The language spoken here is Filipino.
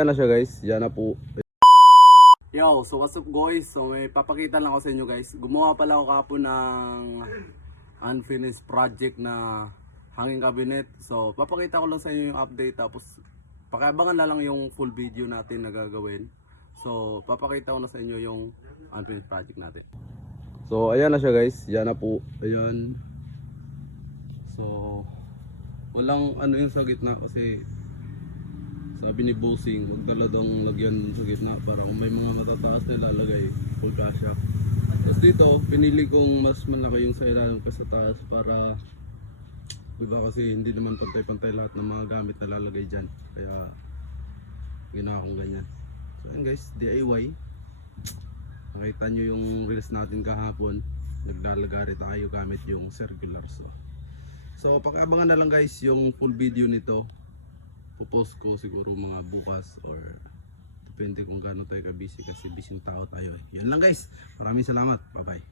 Yan na siya guys, yan na po. Yo, so what's up guys? So may papakita lang ako sa inyo guys. Gumawa pala ako kahapon ng unfinished project na hanging cabinet. So papakita ko lang sa inyo yung update, tapos pakiabangan na lang yung full video natin na gagawin. So papakita ko na sa inyo yung unfinished project natin. So ayan na siya guys, yan na po. Ayan. So walang ano yung sa gitna kasi sabi ni Bossing, magdala daw lagyan dun sa gitna para kung may mga matataas na ilalagay, full kasya. Tapos dito, pinili kong mas malaki yung sa ilalim kasi sa taas para diba kasi hindi naman pantay-pantay lahat ng mga gamit na lalagay dyan. Kaya ginawa kong ganyan. So ayun guys, DIY. Nakita nyo yung reels natin kahapon. Naglalagari tayo gamit yung circular saw. So pakiabangan na lang guys yung full video nito. Popost ko siguro mga bukas or depende kung gaano tayo ka busy kasi busy tao tayo. Yan lang guys. Maraming salamat. Bye bye.